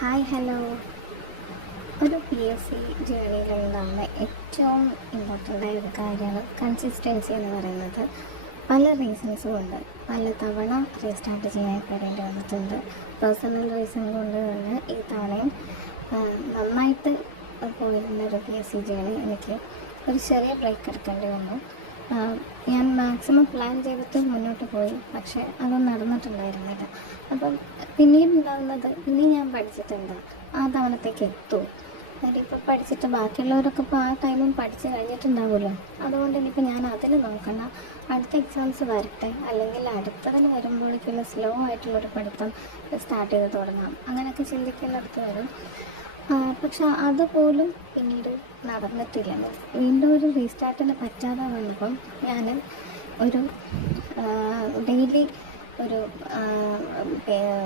Hi hello. ഒരു P S C ജേണിയിലുണ്ടാകുന്ന ഏറ്റവും important ആയ ഒരു കാര്യമാണ് കൺസിസ്റ്റൻസി എന്ന് പറയുന്നത്. പല റീസൺസും ഉണ്ട്. പല തവണ റീസ്റ്റാർട്ട് ചെയ്യാൻ വരേണ്ടി വന്നിട്ടുണ്ട്. പേഴ്സണൽ റീസൺ കൊണ്ട് തന്നെ ഈ തവണയും നന്നായിട്ട് പോയിരുന്ന ഒരു പി എസ് സി ജേണി എനിക്ക് ഒരു ചെറിയ ബ്രേക്ക് എടുക്കേണ്ടി വന്നു. ഞാൻ മാക്സിമം പ്ലാൻ ചെയ്തിട്ട് മുന്നോട്ട് പോയി, പക്ഷേ അതൊന്നും നടന്നിട്ടുണ്ടായിരുന്നില്ല. അപ്പം പിന്നീട് ഉണ്ടാകുന്നത്, ഇനി ഞാൻ പഠിച്ചിട്ടുണ്ട് ആ തവണത്തേക്ക് എത്തുമോ, അതിപ്പോൾ പഠിച്ചിട്ട് ബാക്കിയുള്ളവരൊക്കെ ഇപ്പോൾ ആ ടൈമും പഠിച്ച് കഴിഞ്ഞിട്ടുണ്ടാവുമല്ലോ. അതുകൊണ്ട് ഇനിയിപ്പോൾ ഞാൻ അതിൽ നോക്കണം, അടുത്ത എക്സാംസ് വരട്ടെ, അല്ലെങ്കിൽ അടുത്തതിൽ വരുമ്പോഴേക്കുള്ള സ്ലോ ആയിട്ടുള്ളൊരു പഠിത്തം സ്റ്റാർട്ട് ചെയ്ത് തുടങ്ങാം, അങ്ങനെയൊക്കെ ചിന്തിക്കുന്നിടത്ത് വരും. പക്ഷെ അതുപോലും പിന്നീട് നടന്നിട്ടില്ല. വീണ്ടും ഒരു റീസ്റ്റാർട്ടിന് പറ്റാതെ വന്നപ്പം ഞാൻ ഒരു ഡെയിലി ഒരു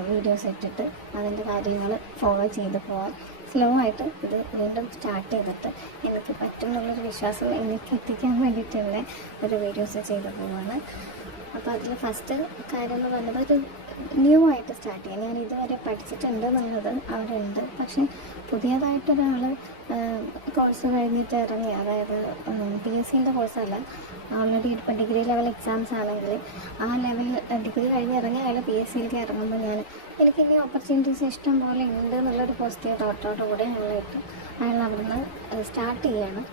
വീഡിയോസ് ഇട്ടിട്ട് അതിൻ്റെ കാര്യങ്ങൾ ഫോളോ ചെയ്ത് പോകാം, സ്ലോ ആയിട്ട് ഇത് വീണ്ടും സ്റ്റാർട്ട് ചെയ്തിട്ട് എനിക്ക് പറ്റും എന്നുള്ളൊരു വിശ്വാസം എനിക്ക് എത്തിക്കാൻ വേണ്ടിയിട്ടുള്ള ഒരു വീഡിയോസ് ചെയ്ത് പോവാണ്. അപ്പോൾ അതിൽ ഫസ്റ്റ് കാര്യം എന്ന് പറയുന്നത്, ഒരു ന്യൂ ആയിട്ട് സ്റ്റാർട്ട് ചെയ്യാം. ഞാൻ ഇതുവരെ പഠിച്ചിട്ടുണ്ട് എന്നുള്ളത് അവിടെ ഉണ്ട്, പക്ഷേ പുതിയതായിട്ടൊരാൾ കോഴ്സ് കഴിഞ്ഞിട്ട് ഇറങ്ങി, അതായത് പി എസ് സിൻ്റെ കോഴ്സല്ല, ഓൾറെഡി ഇപ്പോൾ ഡിഗ്രി ലെവൽ എക്സാംസ് ആണെങ്കിൽ ആ ലെവൽ ഡിഗ്രി കഴിഞ്ഞ് ഇറങ്ങി അയാൾ പി എസ് സിയിലേക്ക് ഇറങ്ങുമ്പോൾ എനിക്ക് ഇനി ഓപ്പർച്യൂണിറ്റീസ് ഇഷ്ടം പോലെ ഉണ്ട് എന്നുള്ളൊരു പോസിറ്റീവ് തോട്ടോടുകൂടി അയാൾ അവിടുന്ന് സ്റ്റാർട്ട് ചെയ്യാണ്.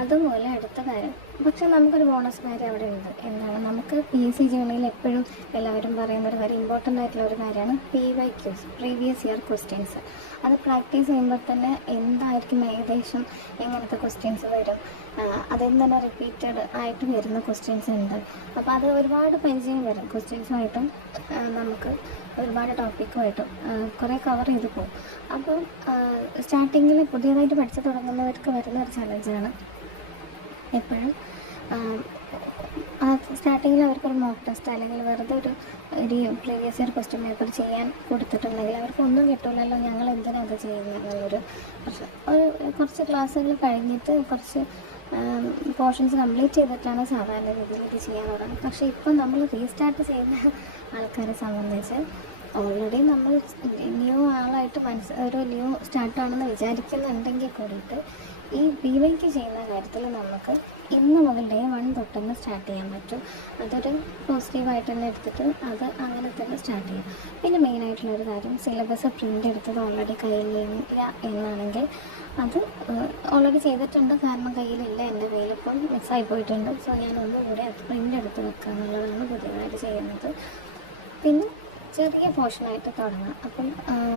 അതുപോലെ അടുത്ത കാര്യം, പക്ഷെ നമുക്കൊരു ബോണസ് കാര്യം അവിടെ ഉണ്ട്. എന്താണ്, നമുക്ക് പി എസ് സി ജേണിയിൽ എപ്പോഴും എല്ലാവരും പറയുന്നൊരു കാര്യം, ഇമ്പോർട്ടൻ്റ് ആയിട്ടുള്ള ഒരു കാര്യമാണ് PYQs, പ്രീവിയസ് ഇയർ ക്വസ്റ്റ്യൻസ്. അത് പ്രാക്ടീസ് ചെയ്യുമ്പോൾ തന്നെ എന്തായിരിക്കും ഏകദേശം എങ്ങനത്തെ ക്വസ്റ്റ്യൻസ് വരും, അതിൽ തന്നെ റിപ്പീറ്റഡ് ആയിട്ട് വരുന്ന ക്വസ്റ്റ്യൻസ് ഉണ്ട്. അപ്പോൾ അത് ഒരുപാട് പരിചയം വരും ക്വസ്റ്റ്യൻസുമായിട്ടും, നമുക്ക് ഒരുപാട് ടോപ്പിക്കുമായിട്ടും കുറേ കവർ ചെയ്ത് പോകും. അപ്പോൾ സ്റ്റാർട്ടിങ്ങിൽ പുതിയതായിട്ട് പഠിച്ചു തുടങ്ങുന്നവർക്ക് വരുന്ന ഒരു ചലഞ്ചാണ് എപ്പോഴും സ്റ്റാർട്ടിങ്ങിൽ അവർക്കൊരു മോക്ക് ടെസ്റ്റ് അല്ലെങ്കിൽ വെറുതെ ഒരു പ്രീവിയസ് ഇയർ ക്വസ്റ്റ്യൻ പേപ്പർ ചെയ്യാൻ കൊടുത്തിട്ടുണ്ടെങ്കിൽ അവർക്കൊന്നും കിട്ടില്ലല്ലോ, ഞങ്ങൾ എന്തിനാണ് അത് ചെയ്യുന്നത് എന്നുള്ളൊരു പ്രശ്നം. കുറച്ച് ക്ലാസ്സുകൾ കഴിഞ്ഞിട്ട് കുറച്ച് പോർഷൻസ് കംപ്ലീറ്റ് ചെയ്തിട്ടാണ് സാധാരണ രീതിയിൽ ഇത് ചെയ്യാൻ തുടങ്ങുന്നത്. പക്ഷേ ഇപ്പം നമ്മൾ റീസ്റ്റാർട്ട് ചെയ്യുന്ന ആൾക്കാരെ സംബന്ധിച്ച് ഓൾറെഡി നമ്മൾ ന്യൂ ആളായിട്ട് ഒരു ന്യൂ സ്റ്റാർട്ടാണെന്ന് വിചാരിക്കുന്നുണ്ടെങ്കിൽ കൂടിയിട്ട് ഈ PYQ ചെയ്യുന്ന കാര്യത്തിൽ നമുക്ക് ഇന്ന് മുതൽ ഡേ 1 തൊട്ടൊന്ന് സ്റ്റാർട്ട് ചെയ്യാൻ പറ്റും. അതൊരു പോസിറ്റീവായിട്ട് തന്നെ എടുത്തിട്ട് അത് അങ്ങനെ തന്നെ സ്റ്റാർട്ട് ചെയ്യും. പിന്നെ മെയിനായിട്ടുള്ളൊരു കാര്യം, സിലബസ് പ്രിൻ്റ് എടുത്തത് ഓൾറെഡി കയ്യിലില്ല എന്നാണെങ്കിൽ അത് ഓൾറെഡി ചെയ്തിട്ടുണ്ട്, കാരണം കയ്യിലില്ല, എൻ്റെ കയ്യിലിപ്പം മിസ്സായി പോയിട്ടുണ്ട്. സോ ഞാൻ ഒന്നുകൂടെ അത് പ്രിൻ്റ് എടുത്ത് വെക്കുക എന്നുള്ളതാണ് പുതിയതായിട്ട് ചെയ്യുന്നത്. പിന്നെ ചെറിയ പോർഷനായിട്ട് തുടങ്ങാം. അപ്പം